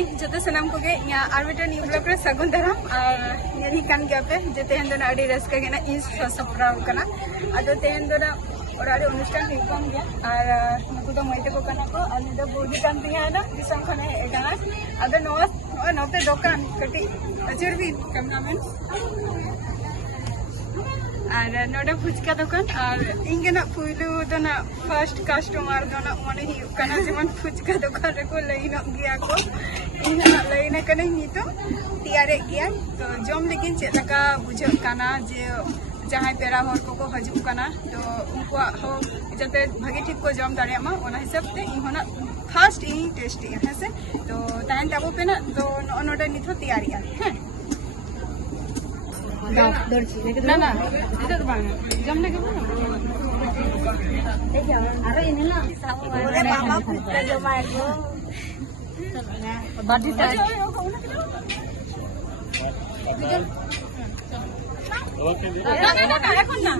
हाय जो सनाम को new blog रे सगुन दाराम और कान गया पे जो तेहन दो अड़ी रस्का गेना इस सपराव कना अदो तेहन दो और अनुष्ठान हुकम गया और नुकु दो मई तको कना को अनि दो बुदी कान तिया ना दिसम खने एगाना अदो नोते दोकान कटी अजर भी कैमरामैन और नोडे फुचका दुकान और इंगना पुइलु दोना फर्स्ट कस्टमर दोना मने ही कना जेमन फुचका दुकान रे को लाइन गया को इंगना लाइन कने नितो तियारे गया तो जम लेकिन चेलका बुझ काना जे जहां पेरा होर को हजू काना तो उनको हो जते भागे ठीक को जम दाड़िया मा ओना हिसाब ते इहोना फर्स्ट इ टेस्टी है से तो तान ताबो पे ना तो नोडे निथो तैयारी है ना ना इधर बांगा जमने के बोलो देखिए अरे इन्हें ना बोले मामा पुत्र जो माय को बॉडी टाइट ना এখন না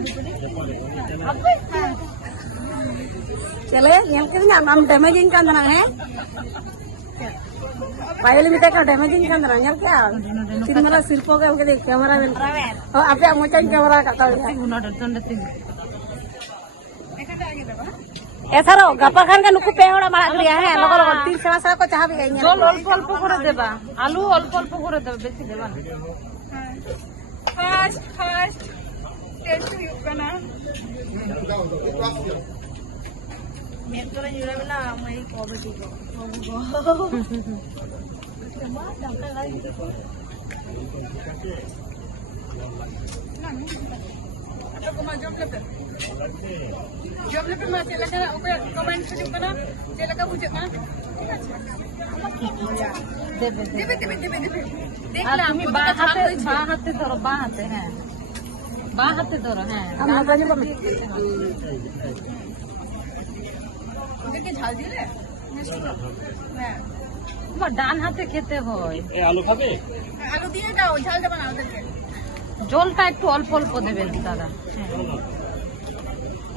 चले nyel ke na mam damaging kan na है पायल मिटा का डैमेजिंग kan na nyel क्या तीन मला सिरपो का के कैमरा में हो आपे मोचन कैमरा का तो ऐसा रो गपा खान का नुकु पेहोड़ा मारा लिया है लोग लोग तीन सेवा से को चाह भी गई है रोल अल्प अल्प करे देबा आलू अल्प अल्प करे देबा बेसी देबा फर्स्ट टेस्ट युकना मैं तो युरा बना मैं कॉमेडी को atau kau jawab lepas mah cila kan aku komen sini mana cila kan wujud mana debe देखला আমি বাহাতে ধরো বাহাতে ধরো হ্যাঁ আমরা জানি কম ওদেরকে ঝাল দিলে হ্যাঁ তোমার ডান হাতে খেতে হয় এই আলু খাবে আলু দিয়ে দাও ঝাল দেব না ওদেরকে জলটা একটু অল্প অল্প দেবেন দাদা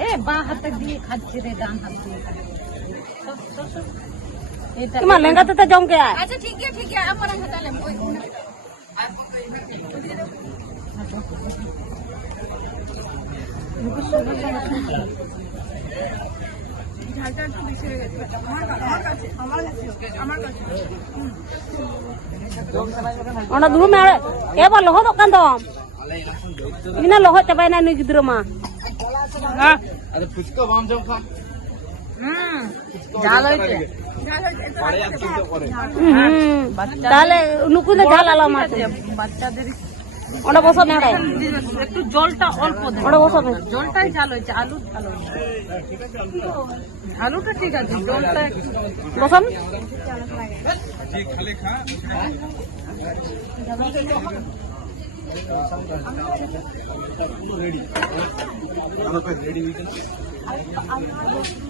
এ বা হাতে দিয়ে খাচ্ছি রে ডান হাত দিয়ে এটা তোমার লেঙ্গাতে তো জমকে আয় আচ্ছা ঠিক আছে আপনারা হাতালে ওই ঝালটা একটু বেশি হয়ে গেছে আমার কাছে ona dulu me ya ba loho dokan dom ina loho cabai na ni gidro ma ha ada puchka bam jam kha jal hoye pare astu to pare tale nuku na jal ala ma bachchader ona boso na একটু জলটা অল্প দেন ওটা বসো জলটাই ঝাল হয়েছে আলু ঝাল হয়েছে আলুটা ঠিক আছে জলটা বসাম ঠিক খালি খা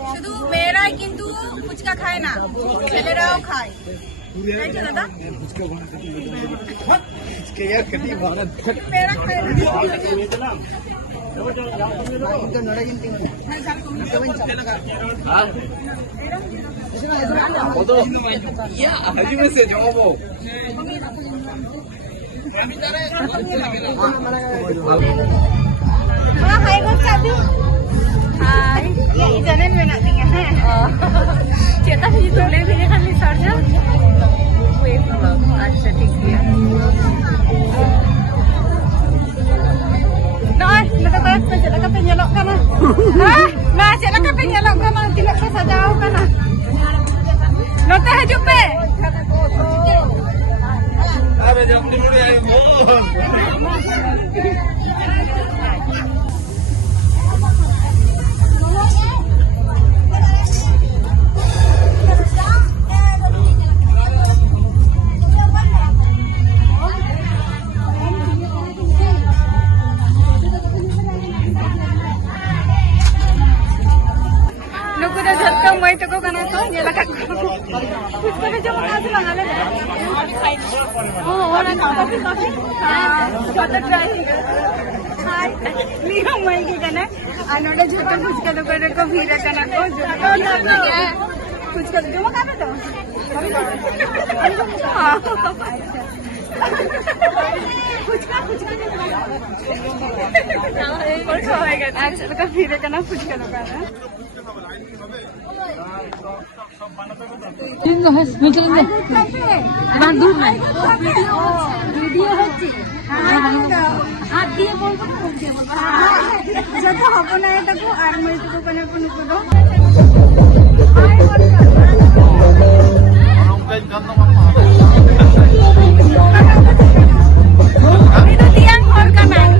শুধু মেয়েরাই কিন্তু ফুচকা খায় না ছেলেরাও খায় তাই তো দাদা ফুচকা यार कभी भारत मेरा खाए ना या हजी में से जवाबो हाय हाय ya ijanen menak tinggal cetak di tulen ini kan di sarja wave vlog अच्छा ठीक है nah kita kan cetak kan penyelok kan nah cetak kan penyelok kan tidak bisa jauh kan note haju pe abe jam di mudi ayo मैं तो को करना तो ये लगा कुछ तो जो बना से लगा ले ओ और काफी छोटा ट्राई हाय लियो मैं की करना अनोडे झटन कुछ का तो को भीरा करना को जो कुछ कर जो का तो ফিরে কেনা ফুচকা দোকান যত হব না এটাকে আর মেয়েটুকু কেন কোনো করো itu tiang hor kanan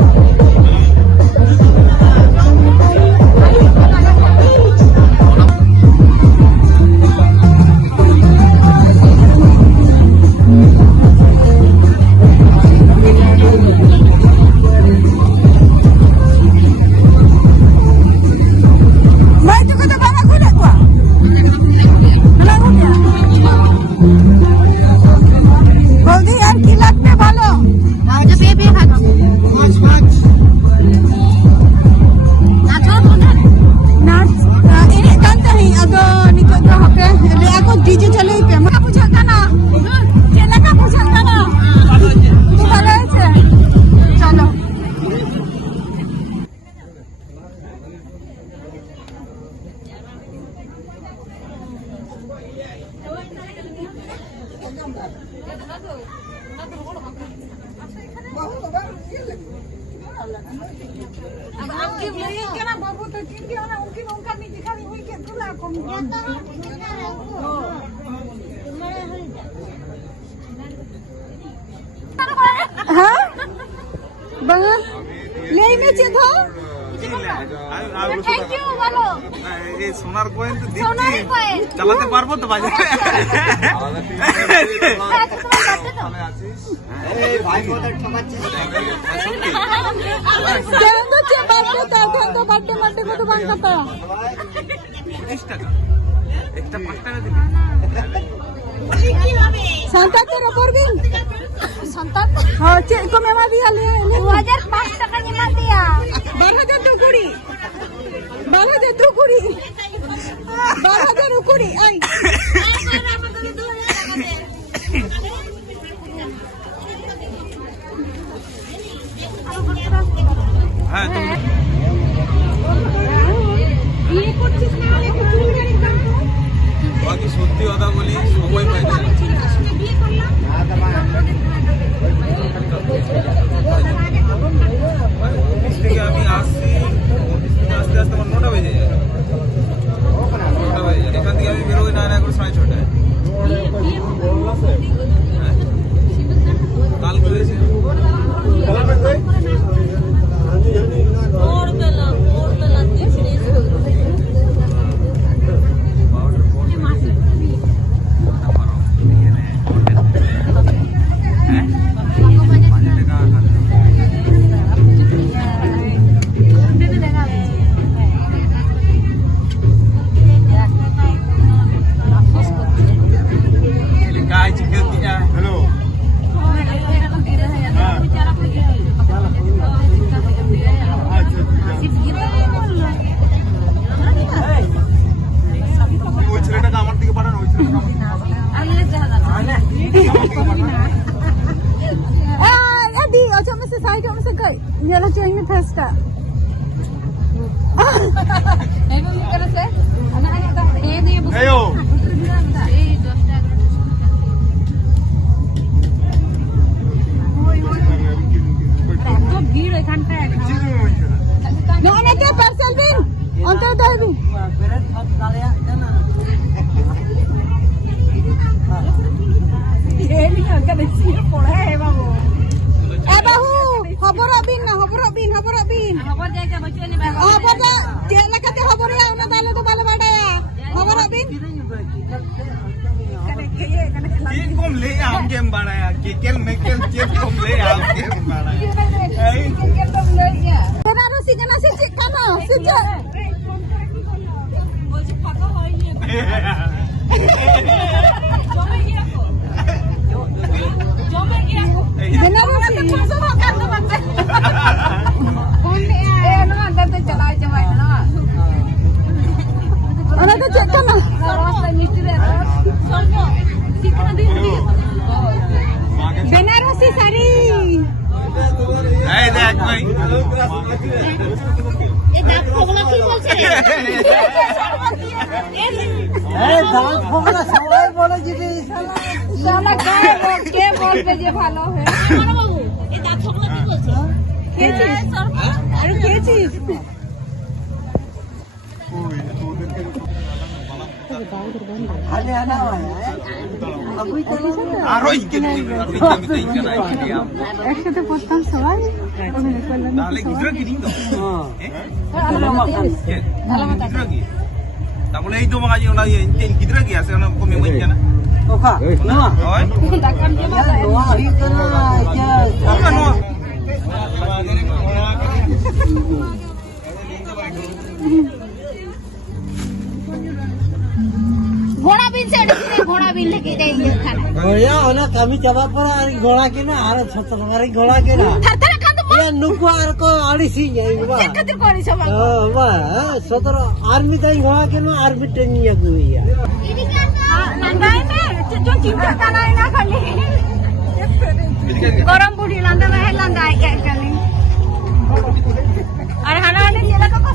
সোনার কয়েন তো দিচ্ছি চালাতে পারবো তো বাজারে একটা 5 টাকা দিবি santater purbi santat oh cek ko mema dia le 2005 টাকা নিমা দিয়া 12000 টুকুরি 12000 টুকুরি 12000 টুকুরি আই হ্যাঁ তুমি ये করছিস না একটু চুল গাড়ি দাম তো বাকি সত্যি কথা বলি সময় পাই না বিয়ে করলাম অফিস থেকে আমি আসছি আস্তে আস্তে আমার 9টা বেজে যায় এখান থেকে আমি বেরোই না করে 6:30টায় কালকে হয়েছে Nyala ceng ni pesta. Ayo. No, nanti parcel bin. Onte dah bin. Ini agak besar pola babu. Bahu. Haborok bin na haborok bin. Habor jaga bacaan ni bagus. Habor ja, dia nak kata habor ya, una dalam tu bala bada ya. Haborok bin. Kian kom le am game bana ya. Kian mekel kian kom le am game bana. Kian kom le ya. Kenapa sih kena sih kana sih? Boleh pakai hari ni. Kenapa sih? Anak tu cek kana. अच्छी साड़ी এই দেখ ভাই এ দাঁত ফোকলা কি বলছে রে? এই দাঁত ফোকলা সবাই বলে যে साला के बोलবে যে ভালো হয় বড় বাবু এ দাঁত ফোকলা কি বলছে? খেয়েছিস আরে খেয়েছিস আরে আনা আরো ইকেন ইকেন একসাথে পড়তাম সবাই তাহলে গিদ্রা কিনিং দাও তাহলে এই তো মাঝে ওনা গিদ্রা কি আছে ওনা কমে হই জানা ওকা নোয়া হয় নোয়া হই কেনা ওকা নো ঘোড়া বিন সে ঘোড়া বিন থেকে যাই খানা ওয়া ওনা কামি চাবা পর আর ঘোড়া কেনা আর ছতর মারি ঘোড়া কেনা থার থার কাঁদ এ নুকু আর কো আড়িসি যাই বা খাতির করি সবাই বা ছতর আর্মি তাই ঘোড়া কেনা আর্মি ট্রেনিং গুইয়া এদিকে लंदाई में जो चिंता करना है ना खाली गरम बुढ़ी लंदा में है लंदाई क्या करनी और हना ने जेला को